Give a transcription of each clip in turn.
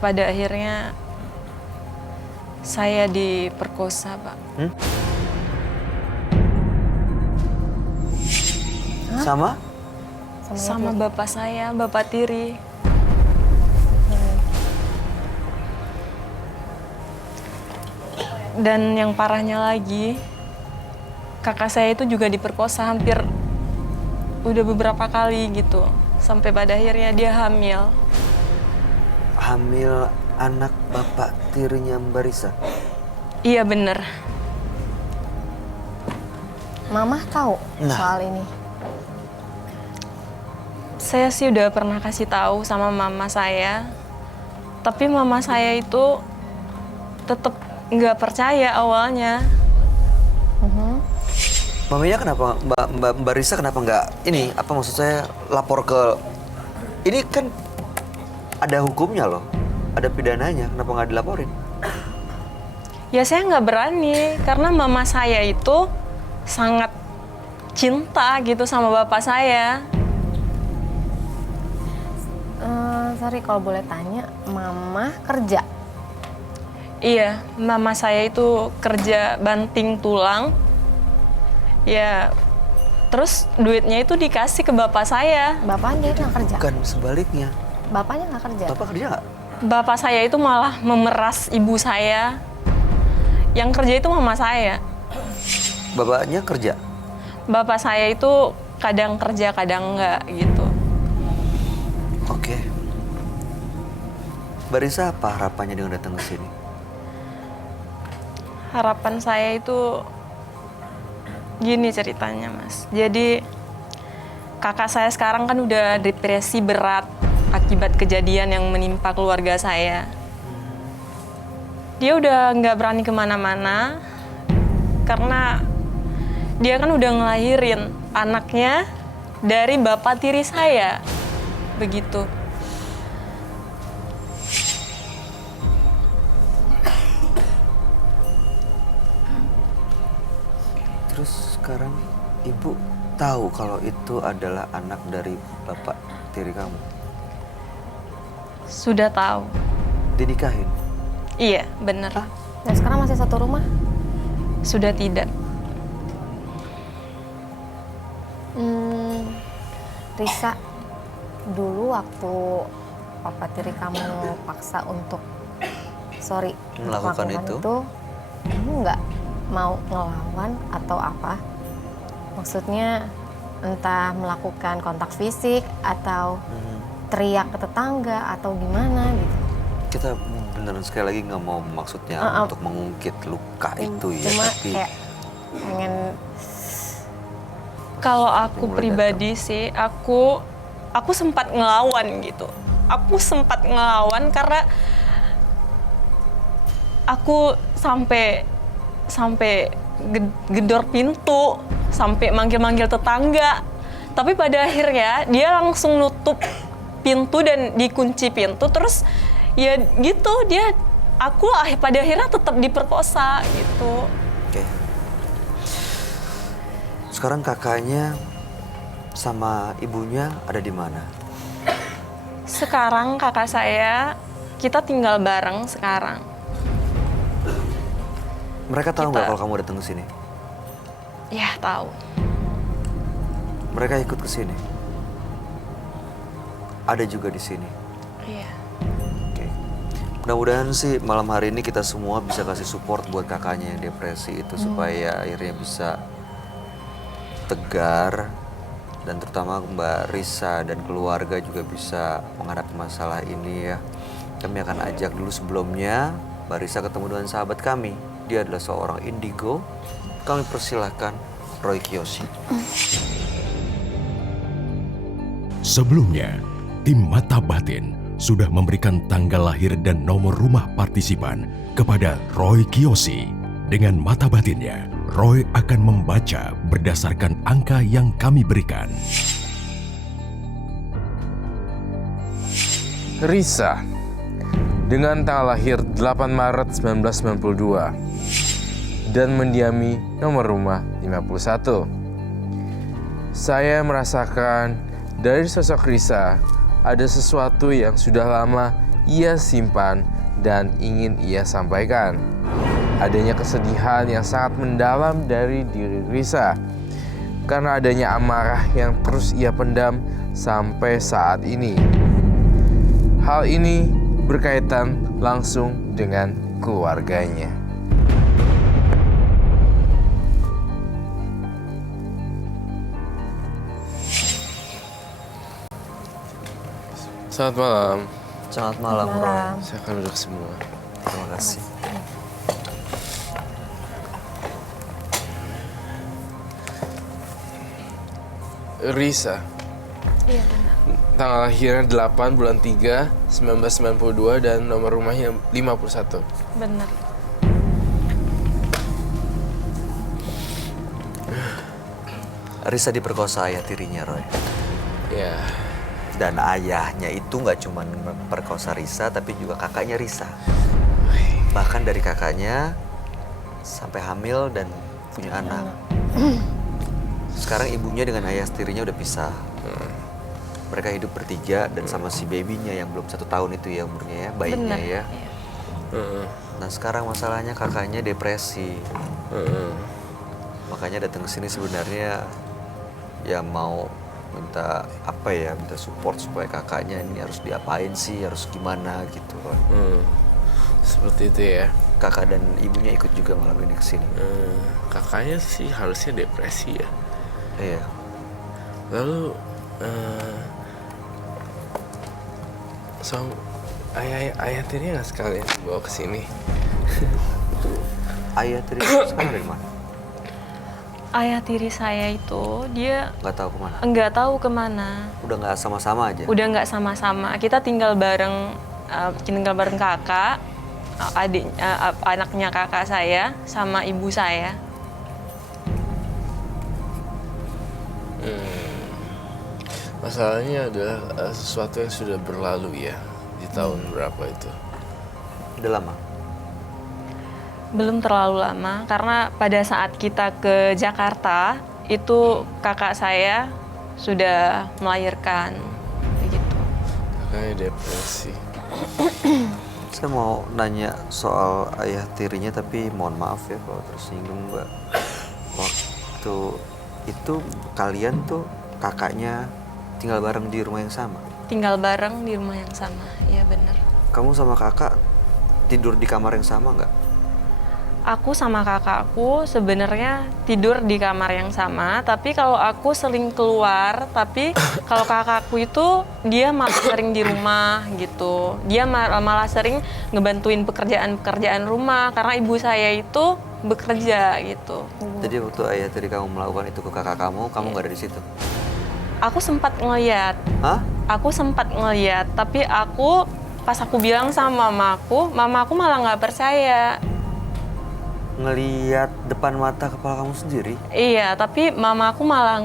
pada akhirnya saya diperkosa, Pak. Sama? Sama bapak saya, Bapak Tiri. Dan yang parahnya lagi, kakak saya itu juga diperkosa hampir udah beberapa kali gitu. Sampai pada akhirnya dia hamil. Hamil anak bapak tirinya Mbak Risa? Iya bener. Mama tahu soal ini? Saya sih udah pernah kasih tahu sama mama saya. Tapi mama saya itu tetap nggak percaya awalnya. Mamanya kenapa, Mbak Risa kenapa nggak ini, apa maksud saya, lapor ke... Ini kan ada hukumnya loh, ada pidananya, kenapa nggak dilaporin? Ya saya nggak berani, karena mama saya itu sangat cinta gitu sama bapak saya. Sorry kalau boleh tanya, Mama kerja? Iya, mama saya itu kerja banting tulang. Ya, terus duitnya itu dikasih ke bapak saya. Bapaknya nggak kerja? Bukan sebaliknya. Bapaknya nggak kerja? Bapak kerja nggak? Bapak saya itu malah memeras ibu saya. Yang kerja itu mama saya. Bapaknya kerja? Bapak saya itu kadang kerja, kadang enggak gitu. Oke. Mbak Risa apa harapannya dengan datang ke sini? Harapan saya itu gini ceritanya, Mas. Jadi kakak saya sekarang kan udah depresi berat akibat kejadian yang menimpa keluarga saya. Dia udah nggak berani kemana-mana karena dia kan udah ngelahirin anaknya dari bapak tiri saya. Begitu. Terus sekarang ibu tahu kalau itu adalah anak dari bapak tiri kamu? Sudah tahu. Dinikahin? Iya, bener. Dan sekarang masih satu rumah? Sudah tidak. Risa, dulu waktu papa tiri kamu paksa untuk Melakukan itu, kamu nggak mau ngelawan atau apa? Maksudnya entah melakukan kontak fisik atau teriak ke tetangga atau gimana gitu? kita beneran sekali lagi nggak mau maksudnya untuk mengungkit luka itu ya, Cuma tapi kayak pengen... Kalau aku pribadi sih, aku sempat ngelawan gitu. Aku sempat ngelawan karena aku sampai gedor pintu, sampai manggil-manggil tetangga. Tapi pada akhirnya dia langsung nutup pintu dan dikunci pintu. Terus ya gitu, aku pada akhirnya tetap diperkosa gitu. Oke. Sekarang kakaknya sama ibunya ada di mana? Sekarang kakak saya, kita tinggal bareng sekarang. Mereka tahu nggak kalau kamu datang ke sini? Ya, tahu. Mereka ikut ke sini. Ada juga di sini. Iya. Oke. Mudah-mudahan sih malam hari ini kita semua bisa kasih support buat kakaknya yang depresi itu supaya akhirnya bisa tegar, dan terutama Mbak Risa dan keluarga juga bisa menghadapi masalah ini ya. Kami akan ajak dulu sebelumnya Mbak Risa ketemu dengan sahabat kami. Dia adalah seorang indigo. Kami persilahkan Roy Kiyoshi. Sebelumnya, tim Mata Batin sudah memberikan tanggal lahir dan nomor rumah partisipan kepada Roy Kiyoshi. Dengan mata batinnya, Roy akan membaca berdasarkan angka yang kami berikan. Risa, dengan tanggal lahir 8 Maret 1992 dan mendiami nomor rumah 51. Saya merasakan dari sosok Risa ada sesuatu yang sudah lama ia simpan dan ingin ia sampaikan. Adanya kesedihan yang sangat mendalam dari diri Risa karena adanya amarah yang terus ia pendam sampai saat ini. Hal ini berkaitan langsung dengan keluarganya. Selamat malam. Selamat malam, Roy. Saya akan duduk semua. Terima kasih. Risa, Iya benar. tanggal lahirnya 8 bulan 3, 1992 dan nomor rumahnya 51. Bener. Risa diperkosa ayah tirinya, Roy. Ya, Dan ayahnya itu nggak cuma memperkosa Risa, tapi juga kakaknya Risa. Bahkan dari kakaknya sampai hamil dan punya anak. Sekarang ibunya dengan ayah tirinya udah pisah. Mereka hidup bertiga dan sama si babynya yang belum 1 tahun itu ya umurnya ya, bayinya Bener. ya. Iya. Nah sekarang masalahnya kakaknya depresi. Makanya datang ke sini sebenarnya ya mau minta apa ya, minta support supaya kakaknya ini harus diapain sih, harus gimana gitu. seperti itu ya. Kakak dan ibunya ikut juga malam ini ke sini. Kakaknya sih harusnya depresi ya. Iya. Lalu, so ayah tirinya nggak sekalian dibawa ke sini? Ayah tiri sekarang dari mana? Ayah tiri saya itu dia Nggak tahu kemana. nggak tahu kemana. Udah nggak sama-sama aja. Udah nggak sama-sama. Kita tinggal bareng kakak, anaknya kakak saya sama ibu saya. Masalahnya adalah sesuatu yang sudah berlalu ya di tahun berapa itu? Udah lama. Belum terlalu lama karena pada saat kita ke Jakarta itu kakak saya sudah melahirkan begitu. Kakaknya depresi. Saya mau nanya soal ayah tirinya tapi mohon maaf ya kalau tersinggung Mbak. Waktu itu kalian tuh kakaknya tinggal bareng di rumah yang sama. Tinggal bareng di rumah yang sama, iya bener. Kamu sama kakak tidur di kamar yang sama nggak? Aku sama kakakku sebenarnya tidur di kamar yang sama, tapi kalau aku sering keluar, tapi kalau kakakku itu dia malah sering di rumah gitu. Dia malah sering ngebantuin pekerjaan-pekerjaan rumah karena ibu saya itu bekerja gitu. Jadi waktu ayah tiri kamu melakukan itu ke kakak kamu nggak ada di situ? Aku sempat ngeliat, Hah? tapi pas aku bilang sama mama aku malah nggak percaya. Ngeliat depan mata kepala kamu sendiri? Iya, tapi mama aku malah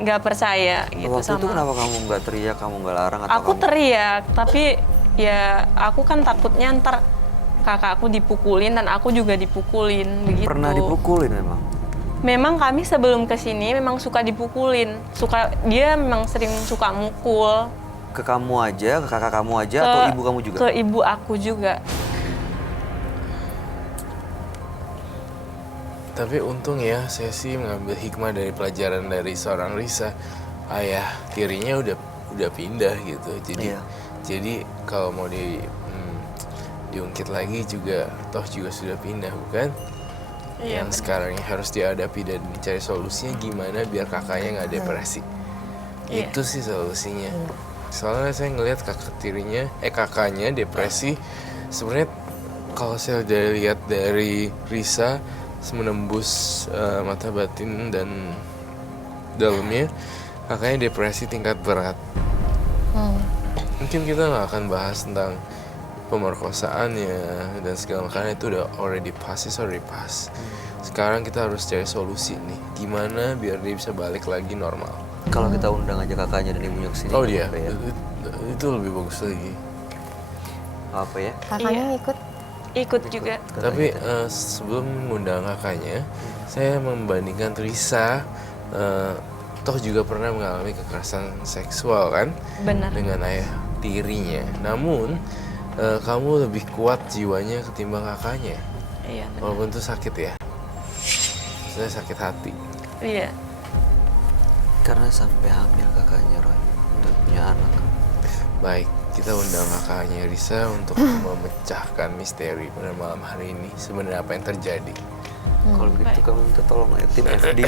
nggak percaya gitu Waktu sama. itu kenapa kamu nggak teriak, kamu nggak larang atau Aku kamu? teriak, tapi ya aku kan takutnya ntar kakakku dipukulin dan aku juga dipukulin begitu. Pernah dipukulin memang? Memang kami sebelum kesini memang suka dipukulin, dia memang sering suka mukul. Ke kamu aja, ke kakak kamu aja, atau ibu kamu juga? Ke ibu aku juga. Tapi untung ya, saya sih mengambil hikmah dari pelajaran dari seorang Risa. Ayah tirinya udah pindah gitu. Jadi Iya. jadi kalau mau diungkit lagi juga toh juga sudah pindah, bukan? Iya, Yang sekarang harus dihadapi dan dicari solusinya gimana biar kakaknya nggak depresi. Iya. Itu sih solusinya. Soalnya saya ngelihat kakaknya depresi. Sebenarnya kalau saya udah lihat dari Risa menembus mata batin dan dalamnya, kakaknya depresi tingkat berat. Mungkin kita nggak akan bahas tentang pemerkosaannya dan segala macam, itu udah already pass. Sekarang kita harus cari solusi nih, gimana biar dia bisa balik lagi normal. Kalau kita undang aja kakaknya dan ibunya ke sini. Oh dia, apa ya? itu lebih bagus lagi. Apa ya? Kakaknya Iya. ikut? Ikut juga. Tapi sebelum mengundang kakaknya, saya membandingkan Risa, toh juga pernah mengalami kekerasan seksual kan, Benar. dengan ayah tirinya. Namun kamu lebih kuat jiwanya ketimbang kakaknya. Iya, benar. Walaupun itu sakit ya. Saya sakit hati. Iya. Karena sampai hamil kakaknya Roy dan punya anak. Baik, kita undang kakaknya Risa untuk memecahkan misteri pada malam hari ini. Sebenarnya apa yang terjadi? Kalau begitu kamu minta tolong ya tim FD.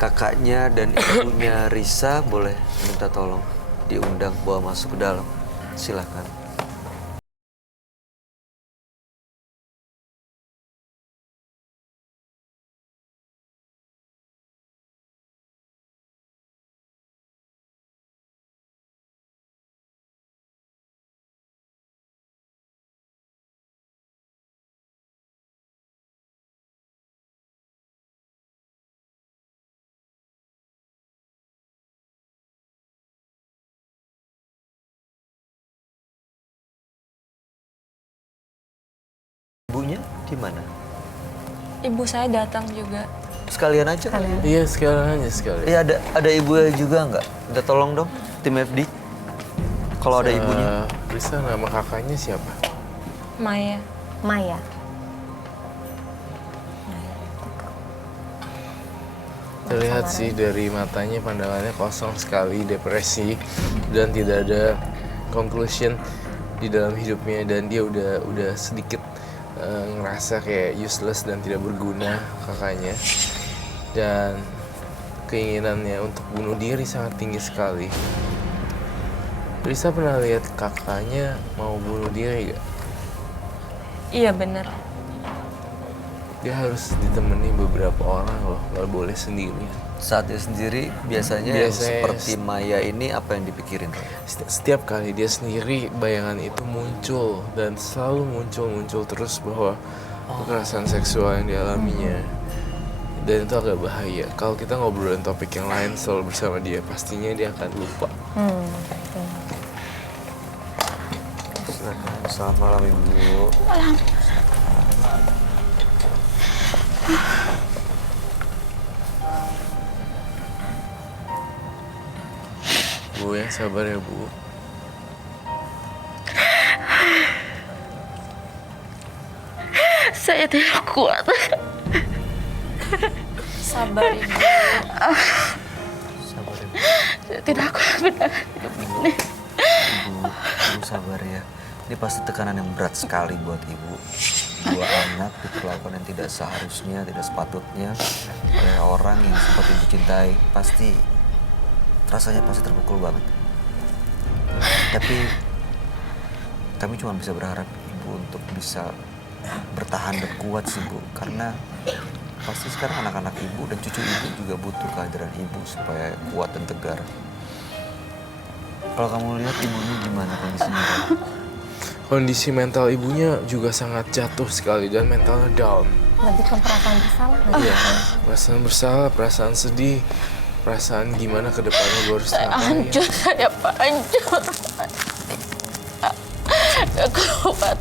Kakaknya dan ibunya Risa boleh minta tolong diundang bawa masuk ke dalam. Silahkan. Ibunya di mana? Ibu saya datang juga. Sekalian aja kali ya. Iya, sekalian aja sekali. Iya ada ibunya juga nggak? Minta tolong dong tim FD. Kalau ada ibunya. Risa, nama kakaknya siapa? Maya. Maya. Terlihat sih dari matanya, pandangannya kosong sekali, depresi, dan tidak ada conclusion di dalam hidupnya, dan dia udah sedikit ngerasa kayak useless dan tidak berguna kakaknya, dan keinginannya untuk bunuh diri sangat tinggi sekali. Risa pernah lihat kakaknya mau bunuh diri gak? Iya, benar. Dia harus ditemani beberapa orang loh, nggak boleh sendirian. Saat dia sendiri biasanya yang seperti Maya ini apa yang dipikirin? Setiap kali dia sendiri, bayangan itu muncul dan selalu muncul terus bahwa kekerasan seksual yang dialaminya. Dan itu agak bahaya. Kalau kita ngobrolin topik yang lain selalu bersama dia, pastinya dia akan lupa. Selamat malam Ibu. Malam. Bu, yang sabar ya Bu. Saya tidak kuat. Sabar, Ibu. Sabar Ibu. Saya tidak kuat benar. Ibu sabar ya. Ini pasti tekanan yang berat sekali buat Ibu. Dua anak diperlakukan yang tidak seharusnya, tidak sepatutnya oleh orang yang sempat Ibu cintai. Pasti rasanya pasti terpukul banget. Tapi kami cuma bisa berharap Ibu untuk bisa bertahan dan kuat sih Bu. Karena pasti sekarang anak-anak Ibu dan cucu Ibu juga butuh kehadiran Ibu supaya kuat dan tegar. Kalau kamu lihat Ibu ini gimana kondisinya? Kondisi mental ibunya juga sangat jatuh sekali dan mentalnya down. Lebih ke perasaan bersalah. Iya, perasaan bersalah, perasaan sedih, perasaan gimana ke depannya gue harus ngapain. Hancur saya, Pak. Hancur. Gak kuat.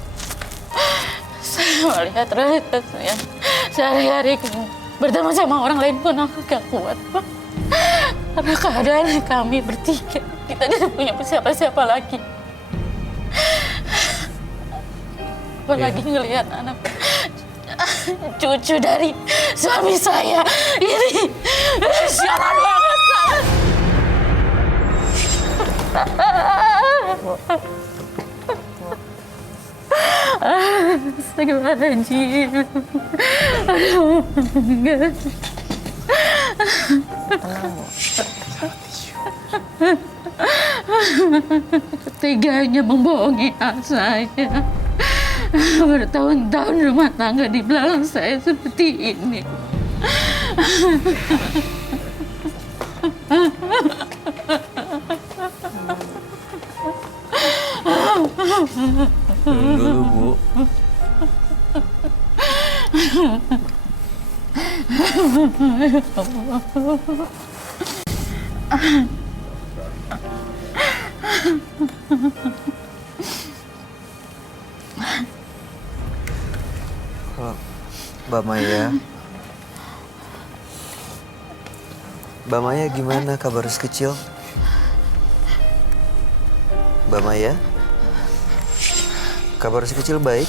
Saya melihat realitasnya. Sehari-hari bertemu sama orang lain pun aku gak kuat, Pak. Karena keadaan kami bertiga. Kita tidak punya siapa-siapa lagi. Apalagi ngelihat anak cucu dari suami saya ini sialan banget, Astagfirullahaladzim. Aduh, enggak. Teganya membohongi saya. Bertahun-tahun rumah tangga di belakang saya seperti ini. Minum dulu Bu. Mbak Maya. Mbak Maya gimana kabar kecil? Mbak Maya? Kabar si kecil baik?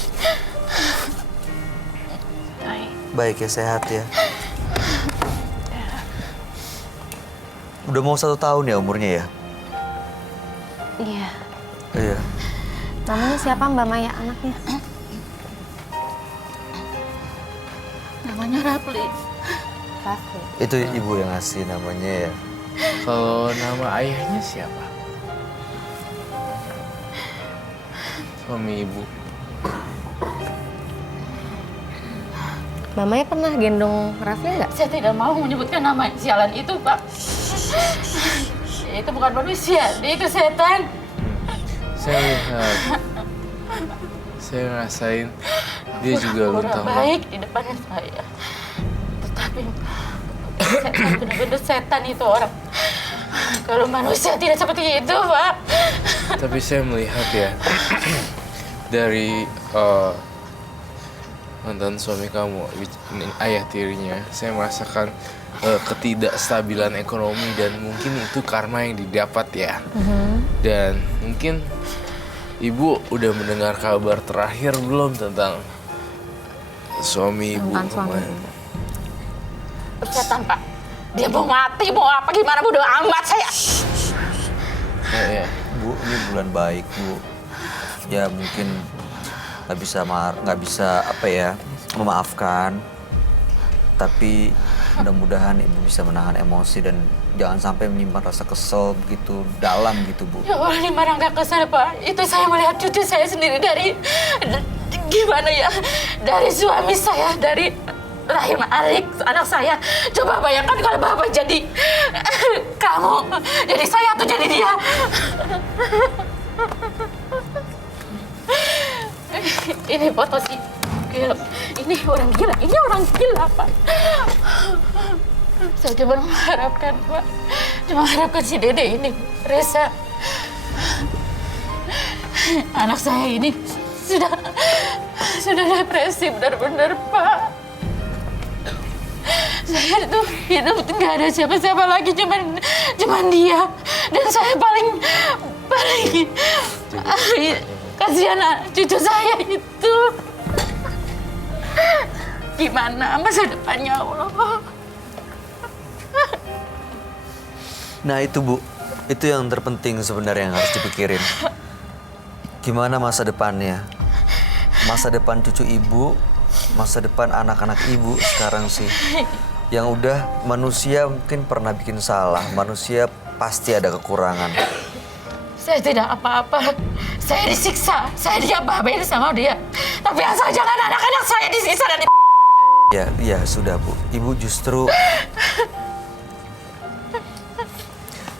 Baik ya, sehat ya? Udah mau 1 tahun ya umurnya ya? Iya. Iya. Namanya siapa Mbak Maya anaknya? Namanya Rapli. Raffi. Itu ibu yang ngasih namanya ya? Kalau nama ayahnya siapa? Suami ibu. Mbak Maya pernah gendong Raffi nggak? Saya tidak mau menyebutkan nama sialan itu, Pak. Itu bukan manusia, dia itu setan. Saya lihat, saya ngerasain dia juga Pura-pura luntang. baik di depan saya. Tetapi setan, benar-benar setan itu orang. Kalau manusia tidak seperti itu, Pak. Tapi saya melihat ya dari mantan suami kamu, ayah tirinya, saya merasakan ketidakstabilan ekonomi dan mungkin itu karma yang didapat ya. Dan mungkin ibu udah mendengar kabar terakhir belum tentang suami ibu Tentang suami kemarin? ibu. Setan, Pak. Dia mau mati, mau apa, gimana, bodo amat saya. Ya. Bu, ini bulan baik bu. Ya mungkin nggak bisa apa ya, memaafkan. Tapi mudah-mudahan ibu bisa menahan emosi dan jangan sampai menyimpan rasa kesel begitu dalam gitu bu. Ya Allah, ini mana nggak kesal, Pak. Itu saya melihat cucu saya sendiri dari, gimana ya, dari suami saya, dari rahim Arik, anak saya. Coba bayangkan kalau Bapak jadi kamu, jadi saya atau jadi dia. Ini foto sih. Ini orang gila, ini orang gila, Pak. Saya cuma mengharapkan, Pak. Cuma mengharapkan si Dede ini, Reza. Anak saya ini sudah depresi benar-benar, Pak. Saya itu hidup nggak ada siapa-siapa lagi, cuman dia. Dan saya paling kasihan cucu saya itu. Gimana masa depannya, Allah? Nah itu bu, itu yang terpenting sebenarnya yang harus dipikirin. Gimana masa depannya? Masa depan cucu ibu, masa depan anak-anak ibu sekarang sih. Yang udah manusia mungkin pernah bikin salah, manusia pasti ada kekurangan. Saya tidak apa-apa. Saya disiksa, saya diapa-apain sama dia. Tapi asal jangan anak-anak saya disiksa dan Ya sudah bu, ibu justru.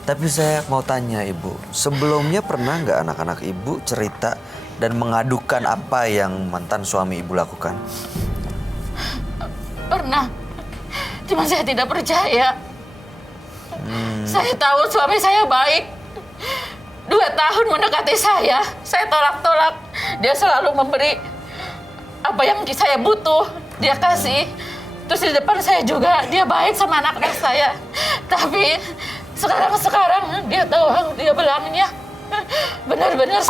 Tapi saya mau tanya ibu, sebelumnya pernah nggak anak-anak ibu cerita dan mengadukan apa yang mantan suami ibu lakukan? pernah. Cuma saya tidak percaya. Saya tahu suami saya baik. 2 tahun mendekati saya tolak-tolak. Dia selalu memberi apa yang saya butuh, dia kasih. Terus di depan saya juga, dia baik sama anak-anak saya. Tapi sekarang dia tahu, dia bilangnya benar-benar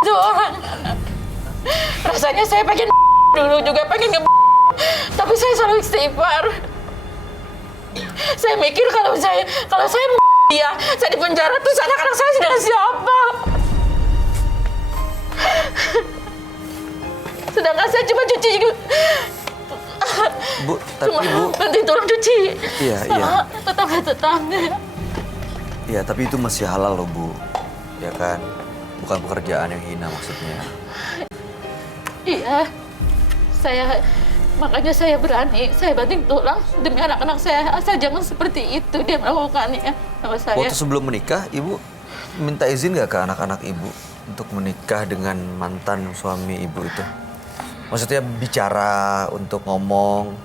itu orang. Rasanya saya pengen dulu juga pengen tapi saya selalu istighfar. Saya mikir kalau saya dia, saya di penjara terus anak-anak saya sedang siapa? Sedangkan saya cuma cuci. Bu, tapi Cuma bu, nanti tolong cuci. Iya. Tetangga-tetangga. Ya tapi itu masih halal loh bu, ya kan? Bukan pekerjaan yang hina maksudnya. Iya. Makanya saya berani, saya banting tulang demi anak-anak saya. Asal jangan seperti itu dia melakukannya sama saya. Waktu sebelum menikah, ibu minta izin nggak ke anak-anak ibu untuk menikah dengan mantan suami ibu itu? Maksudnya bicara untuk ngomong.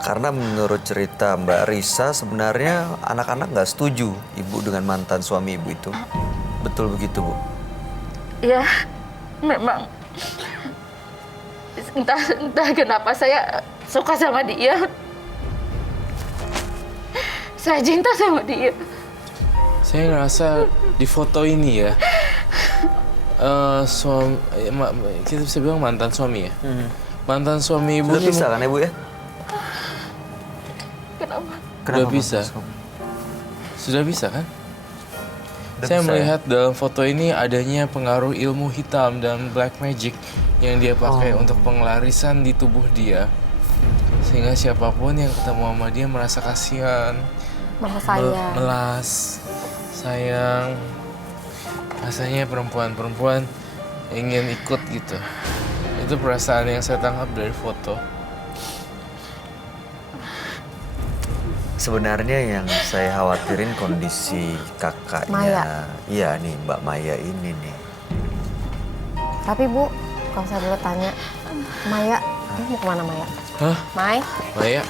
Karena menurut cerita Mbak Risa sebenarnya anak-anak nggak setuju ibu dengan mantan suami ibu itu. Betul begitu bu? Ya, memang entah kenapa saya suka sama dia. Saya cinta sama dia. Saya ngerasa di foto ini ya, Suami, kita bisa bilang mantan suami ya. Mantan suami ibu Sudah ini bisa kan ya Bu ya? Kenapa? Sudah bisa. Sudah bisa kan? Udah Saya bisa, melihat dalam foto ini adanya pengaruh ilmu hitam dan black magic yang dia pakai untuk pengelarisan di tubuh dia. Sehingga siapapun yang ketemu sama dia merasa kasihan, Mama saya. melas, sayang. Rasanya perempuan-perempuan ingin ikut gitu. Itu perasaan yang saya tangkap dari foto. Sebenarnya yang saya khawatirin kondisi kakaknya. Maya. Iya nih Mbak Maya ini nih. Tapi Bu, kalau saya boleh tanya, Maya, ini mau kemana Maya? Hah? Mai, Maya?